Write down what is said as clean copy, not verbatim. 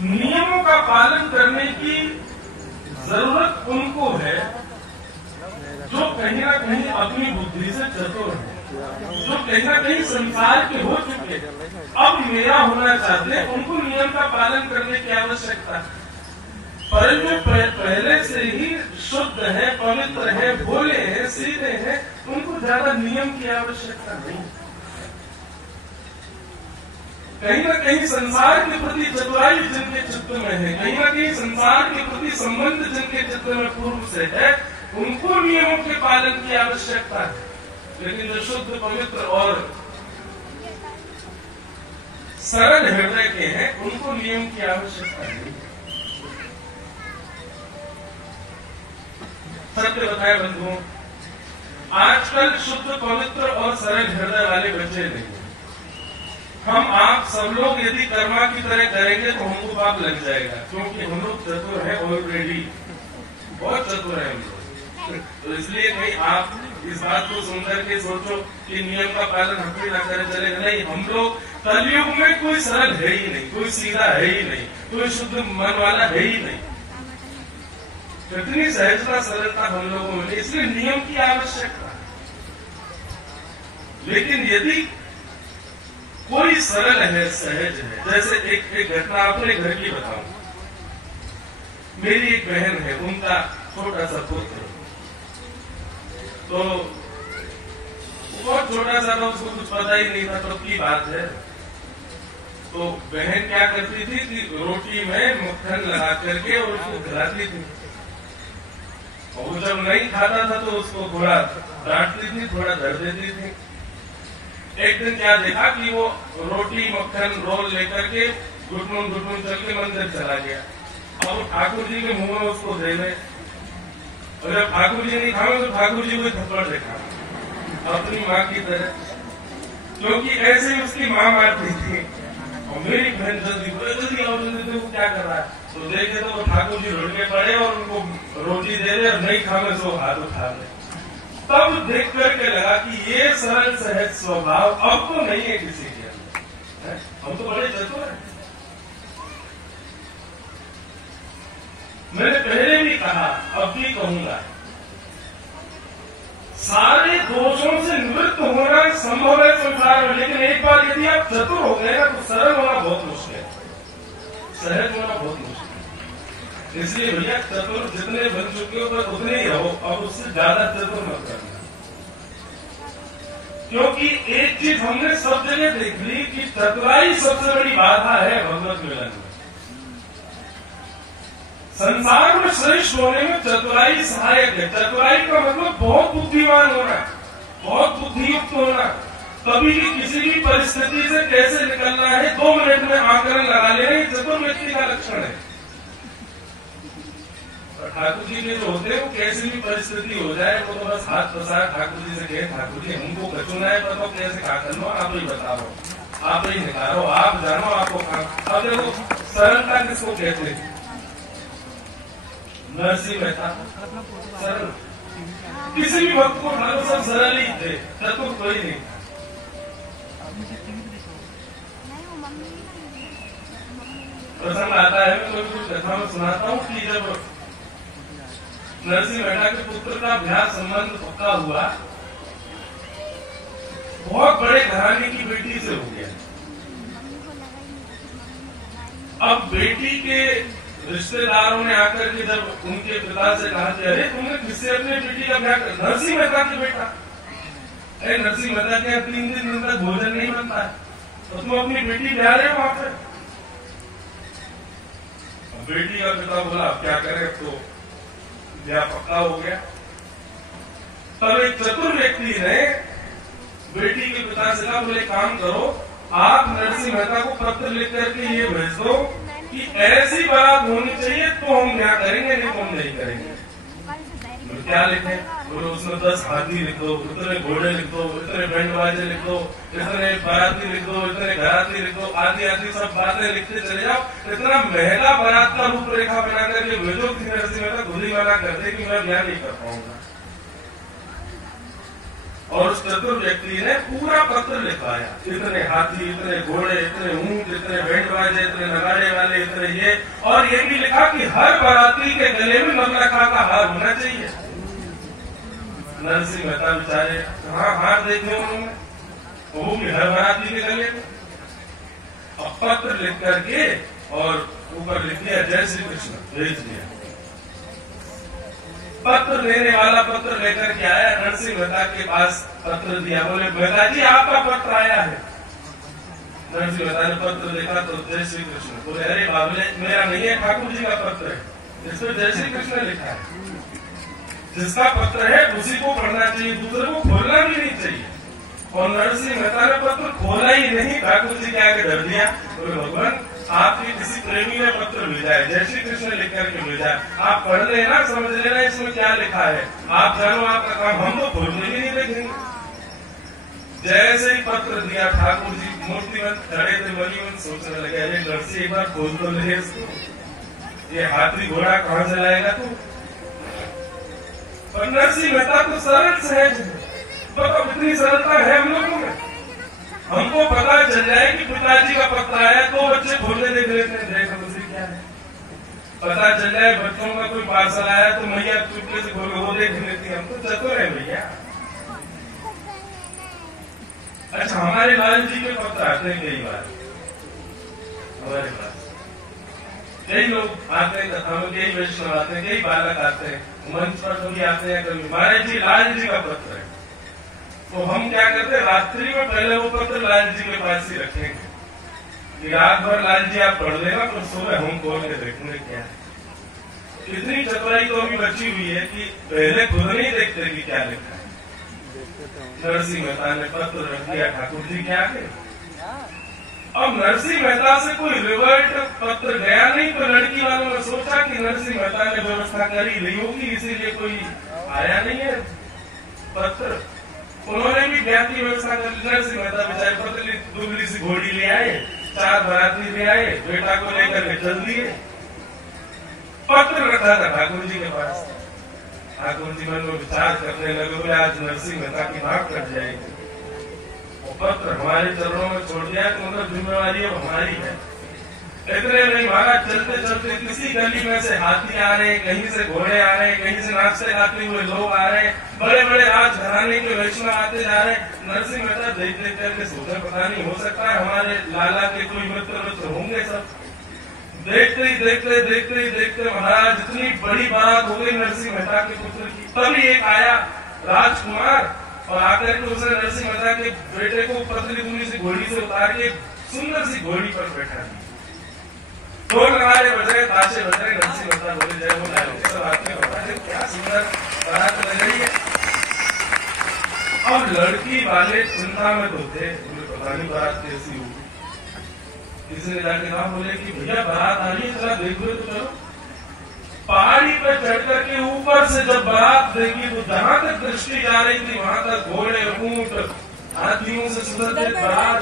नियमों का पालन करने की जरूरत उनको है जो कहीं ना कहीं अपनी बुद्धि से चतुर है, जो कहीं ना कहीं संसार के हो चुके, अब मेरा होना चाहते हैं, उनको नियम का पालन करने की आवश्यकता है। पर जो पहले से ही शुद्ध है, पवित्र है, भोले हैं, सीधे हैं, उनको ज्यादा नियम की आवश्यकता नहीं। कहीं ना कहीं संसार के प्रति चतुराई जिनके चित्त में है, कहीं ना कहीं संसार के प्रति संबंध जिनके चित्त में पूर्व से है, उनको नियमों के पालन की आवश्यकता है। लेकिन जो शुद्ध, पवित्र और सरल हृदय के हैं, उनको नियम की आवश्यकता नहीं। सत्य बताए बंधुओं, आजकल शुद्ध, पवित्र और सरल हृदय वाले बच्चे नहीं हैं। हम आप सब लोग यदि कर्मा की तरह करेंगे तो हमको पाप लग जाएगा, क्योंकि हम लोग चतुर है ऑलरेडी, बहुत चतुर है हम लोग। तो इसलिए कहीं आप इस बात को सुनकर के सोचो कि नियम का पालन हम भी ना करें चलेगा, नहीं। हम लोग कलयुग में कोई सरल है ही नहीं, कोई सीधा है ही नहीं, कोई शुद्ध मन वाला है ही नहीं। कितनी सहजता, सरलता हम लोगों में, इसलिए नियम की आवश्यकता है। लेकिन यदि कोई सरल है, सहज है, जैसे एक घटना अपने घर की बताऊं। मेरी एक बहन है, उनका छोटा सा पुत्र, तो बहुत छोटा सा था, उसको कुछ पता ही नहीं था, तब की बात है। तो बहन क्या करती थी कि रोटी में मक्खन लगा करके और उसको खिलाती थी, और वो जब नहीं खाता था तो उसको थोड़ा डांटती थी, थोड़ा डर देती थी। एक दिन क्या देखा कि वो रोटी, मक्खन, रोल लेकर के घुटमुन चल के मंदिर चला गया, और ठाकुर जी के मुंह में उसको दे गए। और जब ठाकुर जी नहीं खाओ तो ठाकुर जी को थप्पड़ देखा अपनी माँ की तरह, क्योंकि ऐसे ही उसकी माँ मारती थी। और मेरी बहन जल्दी आओ, जल्दी वो क्या कर रहा है, तो देखे तो वो ठाकुर जी लुढ़ के पड़े और उनको रोटी दे रहे, और नहीं खाने से वो हाथ उठा ले। तब देख करके लगा कि ये सरल सहज स्वभाव अब तो नहीं है किसी के अंदर, हम तो बड़े चतुर हैं। मैंने पहले भी कहा, अब भी कहूंगा, सारे दोषों से निवृत्त होना संभव है संसार में, लेकिन एक बार यदि आप चतुर हो गए ना तो सरल होना बहुत मुश्किल है, सहज होना बहुत मुश्किल है। इसलिए भैया चतुर जितने बन चुके हो बस उतने ही रहो, और उससे ज्यादा चतुर मत करना। क्योंकि एक चीज हमने सब जगह देख ली कि चतुराई सबसे बड़ी बाधा है भगवत मिलन में। संसार में श्रेष्ठ होने में चतुराई सहायक है। चतुराई का मतलब बहुत बुद्धिमान होना, बहुत बुद्धियुक्त होना, कभी भी किसी भी परिस्थिति से कैसे निकलना है 2 मिनट में आकलन लगा लेना, ये चतुर व्यक्ति का लक्षण है। ठाकुर जी के जो होते हैं वो कैसी भी परिस्थिति हो जाए वो तो बस हाथ प्रसार ठाकुर जी से कहे, ठाकुर जी हमको कचुना है, बताओ कैसे खा करना, आप ही बताओ, आप ही निकालो, आप जानो, आपको खा। अब देखो सरलता किसको कहते हैं? नरसिंह मेहता सरल, किसी भी भक्त को उठा लो सब सरल ही थे, चतुर कोई नहीं। प्रसंग आता है, मैं कुछ कथा में सुनाता हूँ कि जब नरसिंह मेहता के पुत्र का ब्याह संबंध पक्का हुआ, बहुत बड़े घराने की बेटी से हो गया। अब बेटी के रिश्तेदारों ने आकर के जब उनके पिता से कहा कि अरे तुमने किससे अपने बेटी का ब्याह कर? नरसिंह मेहता के बेटा। अरे नरसिंह मेहता के 3 दिन तक भोजन नहीं बनता है, तो तुम अपनी बेटी ब्याह रहे हो वहां पर। बेटी का पिता बोला अब क्या करें, तो ब्याह पक्का हो गया। तब एक चतुर व्यक्ति ने बेटी के पिता से कहा, बोले काम करो, आप नरसिंह मेहता को पत्र लिख करके ये भेज दो कि ऐसी बारात होनी चाहिए तो हम ब्याह करेंगे, नहीं तो हम नहीं करेंगे। क्या लिखे? बोले उसमें 10 हाथी लिख दो, इतने घोड़े लिख दो, इतने बैंड बाजे लिख दो, इतने बाराती लिख दो, इतने घराती लिख दो, आदि आदि सब बातें लिखते चले जाओ। इतना महंगा बारात का रूपरेखा बना करके भेजो कि नरसिंह मेहता खुद ही मना करते कि मैं ब्याह नहीं कर पाऊंगा। और उस चतुर व्यक्ति ने पूरा पत्र लिखवाया, इतने हाथी, इतने घोड़े, इतने ऊंट, इतने बैंड बाजे, इतने नगाड़े वाले, इतने चाहिए, और ये भी लिखा कि हर बाराती के गले में नवलखा का हार होना चाहिए। नरसिंह मेहता बेचारे कहाँ हार देखे उन्होंने, वो भी हर बाराती के गले में। अब पत्र लिख करके और ऊपर लिख दिया जय श्री कृष्ण, भेज दिया। पत्र लेने वाला पत्र लेकर के आया, नरसिंह मेहता के पास पत्र दिया, बोले मेहता जी आपका पत्र आया है। नरसिंह मेहता ने पत्र देखा तो जय श्री कृष्ण, बोले अरे बाबले मेरा नहीं है, ठाकुर जी का पत्र है, इस पर जय श्री कृष्ण लिखा है। जिसका पत्र है उसी को पढ़ना चाहिए, दूसरे को खोलना भी नहीं चाहिए। और नरसिंह मेहता ने पत्र खोला ही नहीं, ठाकुर जी के आगे धर दिया। बोले भगवान आपके किसी प्रेमी ने पत्र भेजा है, जय श्री कृष्ण लिख करके भेजा है, आप पढ़ लेना, समझ लेना इसमें क्या लिखा है, आप जानो आपका काम, हम तो खोलने भी नहीं देखेंगे। जैसे ही पत्र दिया, ठाकुर जी मूर्तिमंत खड़े थे, मनीमंत सोचने लगे अरे नरसिंह एक बार खोल तो ले इसको, ये हाथी घोड़ा कहाँ से लाएगा तू। पर नरसिंह मेहता तो सरल सहज है, बताओ इतनी सरलता है हम लोगों में। हमको पता चल जाए कि पिताजी का पत्र आया तो बच्चे खोलने देख लेते हैं, देखो मुझे क्या है। पता चल जाए बच्चों का कोई पार्सल आया तो मैया चुपके से खोल वो देख लेती है, हम तो चतुर है भैया। अच्छा हमारे लाल जी के पत्र आते हैं कई बार हमारे पास, कई लोग आते हैं कथा में, कई वैष्णव आते हैं, कई बालक आते हैं, मंच पर कभी आते हैं, कभी महाराज जी लाल जी का पत्र है। तो हम क्या करते हैं, रात्रि में पहले वो पत्र लाल जी के पास ही रखेंगे कि रात भर लाल जी आप पढ़ लेना, तो सुबह हम खोल के देखेंगे क्या है। इतनी चतुराई तो अभी बची हुई है कि पहले खुद नहीं देखते कि क्या लिखा है। नरसिंह मेहता ने पत्र रख दिया ठाकुर जी के आगे। अब नरसिंह मेहता से कोई रिवर्ट पत्र गया नहीं, तो लड़की वालों ने सोचा कि नरसिंह मेहता ने व्यवस्था करी ली होगी, इसीलिए कोई आया नहीं है पत्र। उन्होंने भी ज्ञान की व्यवस्था कर ली। नरसिंह मेहता बेचारे पतली दुबली सी घोड़ी ले आए, 4 बाराती ले आए, बेटा को लेकर के चल दिए। पत्र रखा था ठाकुर जी के पास। ठाकुर जी मन में विचार करने लगे, बोले आज नरसिंह मेहता की नाक कट जाएगी। वो पत्र हमारे चरणों में छोड़ दिया तो मतलब जिम्मेवारी अब हमारी है। इतने नहीं महाराज, चलते चलते किसी गली में से हाथी आ रहे, कहीं से घोड़े आ रहे, कहीं से नाचते गाते हुए लोग आ रहे, बड़े बड़े राजघराने के वैष्णव आते जा रहे। नरसिंह मेहता देख देख करके सोचा पता नहीं हो सकता है हमारे लाला के कोई मित्र होंगे। सब देखते ही देखते महाराज इतनी बड़ी बात हो गई नरसिंह मेहता के पुत्र की। तभी एक आया राजकुमार और आकर के उसने नरसिंह मेहता के बेटे को पतली दुबली सी घोड़ी से उतार के सुंदर सी घोड़ी पर बैठा दिया। ढोल नगाड़े बज रहे, ताशे बज रहे, नरसिंह मेहता बोले जय हो लाल, सब हाथ में बताए क्या सुंदर बारात लग रही है। अब लड़की वाले चिंता में तो थे, बोले पता नहीं बारात कैसी होगी। किसी ने जाके कहा, बोले कि भैया बारात आ रही है, जरा देखो तो चलो। पहाड़ी पर चढ़ करके ऊपर से जब बारात देखी तो जहां तक दृष्टि जा रही थी वहां तक घोड़े ऊंट हाथियों से सुसज्जित बारात